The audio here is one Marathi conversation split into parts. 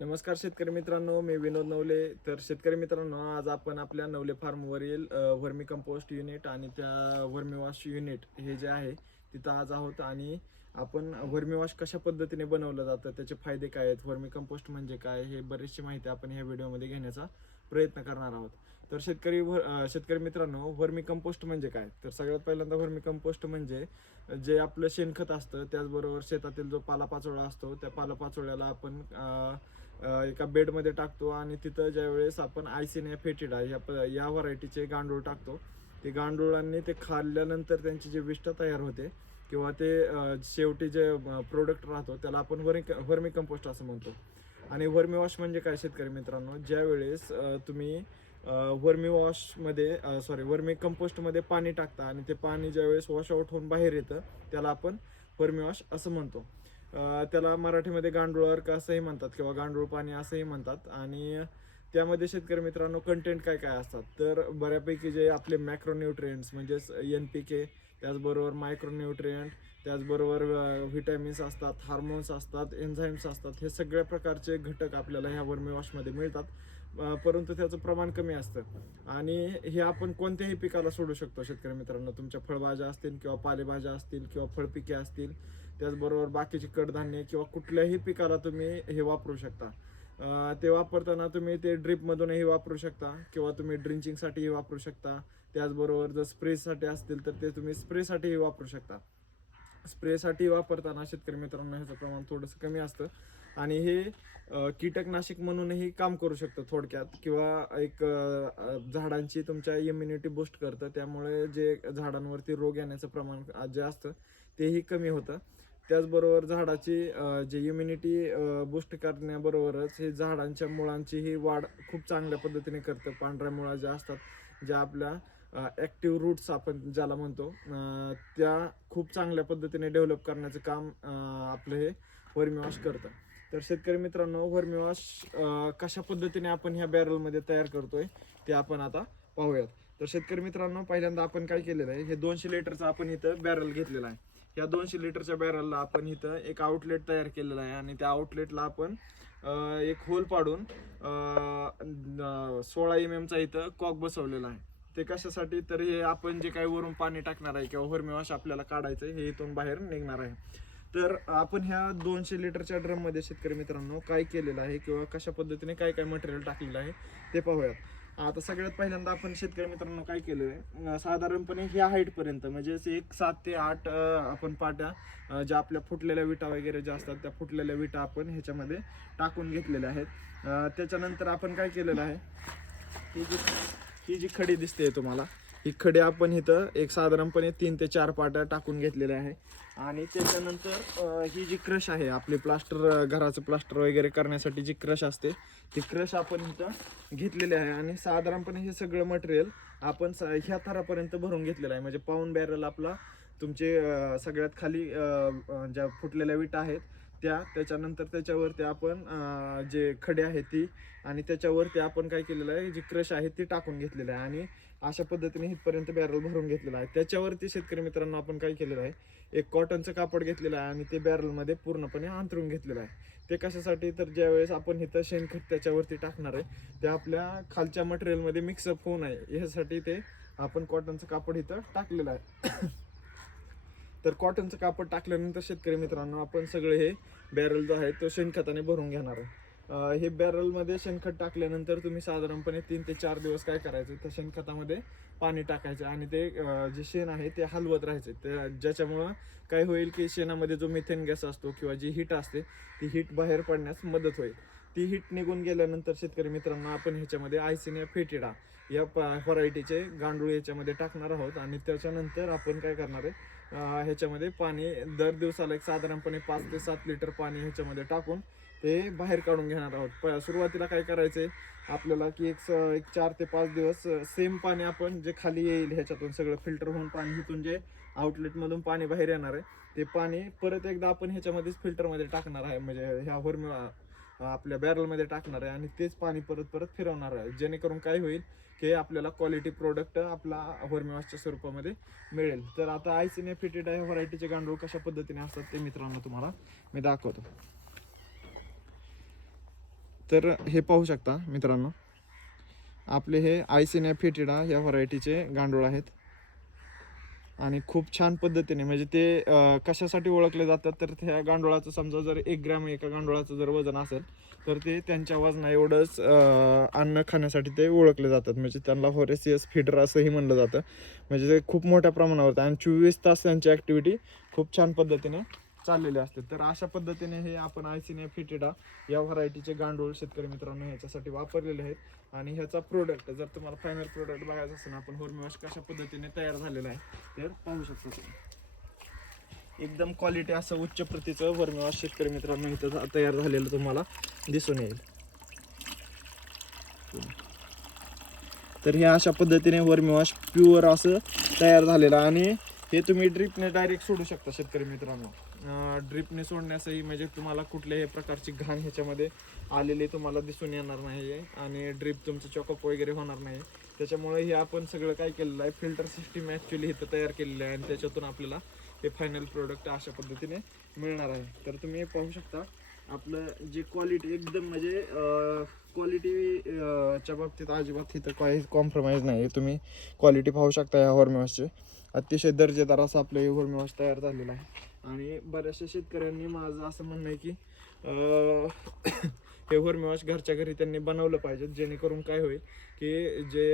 नमस्कार शेतकरी मित्रांनो मी विनोद नवले. तर शेतकरी मित्रांनो आज आपण आपल्या नवले फार्मवरील वर्मी कंपोस्ट युनिट आणि त्या वर्मीवॉश युनिट हे जे आहे तिथं आज आहोत आणि आपण व्हर्मीवॉश कशा पद्धतीने बनवलं जातं त्याचे फायदे काय आहेत वर्मी कंपोस्ट म्हणजे काय हे बरीचशी माहिती आपण ह्या व्हिडिओमध्ये घेण्याचा प्रयत्न करणार आहोत. तर शेतकरी भर शेतकरी मित्रांनो व्हर्मी कंपोस्ट म्हणजे काय? तर सगळ्यात पहिल्यांदा व्हर्मी कंपोस्ट म्हणजे जे आपलं शेणखत असतं त्याचबरोबर शेतातील जो पालापाचोळा असतो त्या पालापाचोळ्याला आपण एका बेडमध्ये टाकतो आणि तिथं ज्यावेळेस आपण आयसिनिया फेटिडा या प- या व्हरायटीचे गांडूळ टाकतो ते गांडुळांनी ते खाल्ल्यानंतर त्यांची जी विष्ठा तयार होते किंवा ते शेवटी जे प्रोडक्ट राहतो त्याला आपण व्हर्मी व्हर्मी कंपोस्ट असं म्हणतो. आणि व्हर्मी वॉश म्हणजे काय शेतकरी मित्रांनो? ज्यावेळेस तुम्ही वर्मी वॉशमध्ये सॉरी वर्मी कंपोस्टमध्ये पाणी टाकता आणि ते पाणी ज्यावेळेस वॉश आउट होऊन बाहेर येतं त्याला आपण वर्मी वॉश असं म्हणतो. त्याला मराठीमध्ये गांडूळ अर्क असंही म्हणतात किंवा गांडूळ पाणी असंही म्हणतात. आणि त्यामध्ये शेतकरी मित्रांनो कंटेंट काय काय असतात? तर बऱ्यापैकी जे आपले मॅक्रोन्यूट्रियंट्स म्हणजेच एन पी के त्याचबरोबर मायक्रोन्यूट्रियंट त्याचबरोबर व्हिटॅमिन्स असतात हार्मोन्स असतात एन्झाईम्स असतात हे सगळ्या प्रकारचे घटक आपल्याला ह्या वर्मी वॉशमध्ये मिळतात. परंतु त्याचं प्रमाण कमी असतं. आणि हे आपण कोणत्याही पिकाला सोडू शकतो शेतकरी मित्रांनो. तुमच्या फळभाज्या असतील किंवा पालेभाज्या असतील किंवा फळपिके असतील त्याचबरोबर बाकीची कडधान्य किंवा कुठल्याही पिकाला तुम्ही हे वापरू शकता. ते वापरताना तुम्ही ते ड्रिपमधूनही वापरू शकता किंवा तुम्ही ड्रिंचिंगसाठीही वापरू शकता. त्याचबरोबर जर स्प्रेसाठी असतील तर ते तुम्ही स्प्रेसाठीही वापरू शकता. स्प्रेसाठी वापरताना शेतकरी मित्रांनो ह्याचं प्रमाण थोडंसं कमी असतं. आणि हे कीटकनाशक म्हणूनही काम करू शकतं थोडक्यात. किंवा एक झाडांची तुमच्या इम्युनिटी बूस्ट करतं. त्यामुळे जे झाडांवरती रोग येण्याचं प्रमाण जे असतं तेही कमी होतं. त्याचबरोबर झाडाची जे इम्युनिटी बूस्ट करण्याबरोबरच हे झाडांच्या मुळांचीही वाढ खूप चांगल्या पद्धतीने करतं. पांढऱ्या मुळा ज्या असतात ज्या आपल्या ॲक्टिव्ह रूट्स आपण ज्याला म्हणतो त्या खूप चांगल्या पद्धतीने डेव्हलप करण्याचं काम आपलं हे वर्मिवॉश करतं. तर शेतकरी मित्रांनो वर्मी कशा पद्धतीने आपण ह्या बॅरलमध्ये तयार करतोय ते आपण आता पाहूयात. तर शेतकरी मित्रांनो पहिल्यांदा आपण काय केलेलं आहे हे दोनशे लिटरचं आपण इथं बॅरल घेतलेलं आहे. या दोनशे लिटरच्या बॅरलला आपण इथं एक आउटलेट तयार केलेलं आहे आणि त्या आउटलेटला आपण एक होल पाडून सोळा एम एमचा इथं कॉक बसवलेला आहे. ते कशासाठी? तर हे आपण जे काही वरून पाणी टाकणार आहे किंवा वर्मी आपल्याला काढायचं आहे हे इथून बाहेर निघणार आहे. तर आपण ह्या दोनशे लिटरच्या ड्रममध्ये शेतकरी मित्रांनो काय केलेलं आहे किंवा कशा पद्धतीने काय काय मटेरियल टाकलेलं आहे ते पाहूयात. आता सगळ्यात पहिल्यांदा आपण शेतकरी मित्रांनो काय केलं आहे साधारणपणे ह्या हाईटपर्यंत म्हणजे एक सात ते आठ आपण पाट्या ज्या आपल्या फुटलेल्या विटा वगैरे ज्या असतात त्या फुटलेल्या विटा आपण ह्याच्यामध्ये टाकून घेतलेल्या आहेत. त्याच्यानंतर आपण काय केलेलं आहे? ही जी ही जी खडी दिसते तुम्हाला ही खडे आपण इथं एक साधारणपणे तीन ते चार पाट्या टाकून घेतलेल्या आहे. आणि त्याच्यानंतर ही जी क्रश आहे आपली प्लास्टर घराचं प्लास्टर वगैरे करण्यासाठी जी क्रश असते ती क्रश आपण इथं घेतलेली आहे. आणि साधारणपणे हे सगळं मटेरियल आपण स- ह्या थरापर्यंत भरून घेतलेलं आहे. म्हणजे पाऊन बॅरल आपला तुमचे सगळ्यात खाली ज्या फुटलेल्या विटा आहेत त्या त्याच्यानंतर त्याच्यावरती आपण जे खडे आहेत ती आणि त्याच्यावरती आपण काय केलेलं आहे जी क्रश आहे ती टाकून घेतलेलं आहे. आणि अशा पद्धतीने इथपर्यंत बॅरल भरून घेतलेला आहे. त्याच्यावरती शेतकरी मित्रांनो आपण काय केलेलं आहे? एक कॉटनचं कापड घेतलेलं आहे आणि ते बॅरलमध्ये पूर्णपणे अंतरून घेतलेलं आहे. ते कशासाठी? तर ज्यावेळेस आपण इथं शेणखत त्याच्यावरती टाकणार आहे ते आपल्या खालच्या मटेरियलमध्ये मिक्सअप होऊ नये. यासाठी ते आपण कॉटनचं कापड इथं टाकलेलं आहे. तर कॉटनचं कापड टाकल्यानंतर शेतकरी मित्रांनो आपण सगळे हे बॅरल जो आहे तो शेणखताने भरून घेणार आहे. हे बॅरलमध्ये शेणखत टाकल्यानंतर तुम्ही साधारणपणे तीन ते चार दिवस काय करायचं? त्या शेणखतामध्ये पाणी टाकायचं आणि ते जे शेण आहे ते हलवत राहायचे. त्या ज्याच्यामुळं काय होईल की शेणामध्ये जो मिथेन गॅस असतो किंवा जी हीट असते ती हीट बाहेर पडण्यास मदत होईल. ती हीट निघून गेल्यानंतर शेतकरी मित्रांना आपण ह्याच्यामध्ये आयसिनिया फेटिडा या व्हरायटीचे गांडूळ याच्यामध्ये टाकणार आहोत आणि त्याच्यानंतर आपण काय करणार आहे ह्याच्यामध्ये पाणी दर दिवसाला एक साधारणपणे पाच ते सात लिटर पाणी ह्याच्यामध्ये टाकून ते बाहेर काढून घेणार आहोत. प सुरुवातीला काय करायचंय आपल्याला की एक स- एक चार ते पाच दिवस सेम पाणी आपण जे खाली येईल ह्याच्यातून सगळं फिल्टर होऊन पाणी इथून जे आउटलेटमधून पाणी बाहेर येणार आहे ते पाणी परत एकदा आपण ह्याच्यामध्येच फिल्टरमध्ये टाकणार आहे. म्हणजे ह्या वर्म आपल्या बॅरलमध्ये टाकणार आहे आणि तेच पाणी परत परत फिरवणार आहे. जेणेकरून काय होईल की आपल्याला क्वालिटी प्रोडक्ट आपला वर्मीवॉशच्या स्वरूपामध्ये मिळेल. तर आता आयसीने फिटेड आहे व्हरायटीचे गांडूळ कशा पद्धतीने असतात ते मित्रांनो तुम्हाला मी दाखवतो. तर हे पाहू शकता मित्रांनो. आपले हे आयसिनिया फेटिडा या व्हरायटीचे गांडूळ आहेत. आणि खूप छान पद्धतीने म्हणजे ते कशासाठी ओळखले जातात तर त्या गांडुळाचं समजा जर एक ग्रॅम एका गांडुळाचं जर वजन असेल तर ते त्यांच्या वजना एवढंच अन्न खाण्यासाठी ते ओळखले जातात. म्हणजे त्यांना फॉरेसियस फिडर असंही म्हणलं जातं. म्हणजे ते खूप मोठ्या प्रमाणावर आणि चोवीस तास त्यांची ॲक्टिव्हिटी खूप छान पद्धतीने चाललेले असते. तर अशा पद्धतीने हे आपण आयसिनिया फिटेडा या व्हरायटीचे गांडूळ शेतकरी मित्रांनो ह्याच्यासाठी वापरलेले आहेत. आणि ह्याचा प्रोडक्ट जर तुम्हाला फायनल प्रोडक्ट बघायचं असेल आपण होर्मिवॉश कशा पद्धतीने तयार झालेला आहे तर पाहू शकतो तुम्ही. एकदम क्वालिटी असं उच्च प्रतीचं होर्मिवॉश शेतकरी मित्रांनो इथं तयार झालेलं तुम्हाला दिसून येईल. तर हे अशा पद्धतीने वर्मिवॉश प्युअर असं तयार झालेलं आणि हे तुम्ही ड्रिपने डायरेक्ट सोडू शकता शेतकरी मित्रांनो. ड्रिपने सोडण्यासही म्हणजे तुम्हाला कुठल्याही प्रकारची घाण ह्याच्यामध्ये आलेली तुम्हाला दिसून येणार नाही आणि ड्रिप तुमचं चॉकअप वगैरे होणार नाही त्याच्यामुळे हे आपण सगळं काय केलेलं आहे फिल्टर सिस्टीम ॲक्च्युली इथं तयार केलेलं आहे आणि त्याच्यातून आपल्याला हे फायनल प्रोडक्ट अशा पद्धतीने मिळणार आहे. तर तुम्ही पाहू शकता आपलं जे क्वालिटी एकदम म्हणजे क्वालिटी च्या बाबतीत अजिबात इथं काही कॉम्प्रोमाइज नाही. तुम्ही क्वालिटी पाहू शकता या हॉर्मिवॉशचे अतिशय दर्जेदार असं आपलं हे हॉर्मिवॉश तयार झालेलं आहे. आणि बऱ्याचशा शेतकऱ्यांनी माझं असं म्हणणं आहे की हे हॉर्मिवॉश घरच्या घरी त्यांनी बनवलं पाहिजे जेणेकरून काय होईल की जे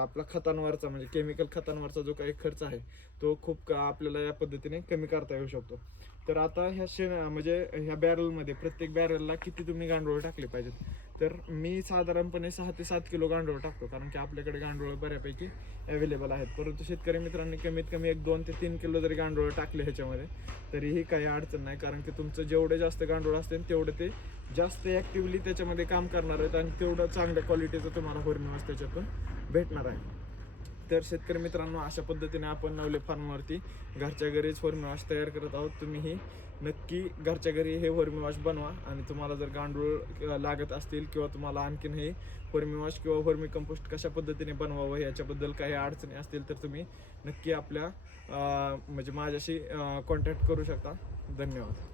आपला खतांवरचा म्हणजे केमिकल खतांवरचा जो काही खर्च आहे तो खूप का- आपल्याला या पद्धतीने कमी करता येऊ शकतो. तर आता ह्या शेण म्हणजे ह्या बॅरलमध्ये प्रत्येक बॅरलला किती तुम्ही गांडूळ टाकले पाहिजेत? तर मी साधारणपणे सहा ते सात किलो गांडूळ टाकतो कारण की आपल्याकडे गांडूळ बऱ्यापैकी अवेलेबल आहेत. परंतु शेतकरी मित्रांनी कमीत कमी एक दोन ते तीन किलो जरी गांडूळ टाकले ह्याच्यामध्ये तरीही काही अडचण नाही कारण की तुमचं जेवढे जास्त गांडूळ असतील तेवढे ते जास्त ॲक्टिवली त्याच्यामध्ये काम करणार आहेत आणि तेवढं चांगल्या क्वालिटीचं तुम्हाला होर्मिवास त्याच्यातून भेटणार आहे. तर शेतकरी मित्रांनो अशा पद्धतीने आपण नवले फार्मवरती घरच्या घरीच वर्मीवॉश तयार करत आहोत. तुम्हीही नक्की घरच्या घरी हे वर्मीवॉश बनवा आणि तुम्हाला जर गांडूळ लागत असतील किंवा तुम्हाला आणखीन हे वर्मीवॉश किंवा वर्मी कंपोस्ट कशा पद्धतीने बनवावं याच्याबद्दल काही अडचणी असतील तर तुम्ही नक्की आपल्या म्हणजे माझ्याशी कॉन्टॅक्ट करू शकता. धन्यवाद.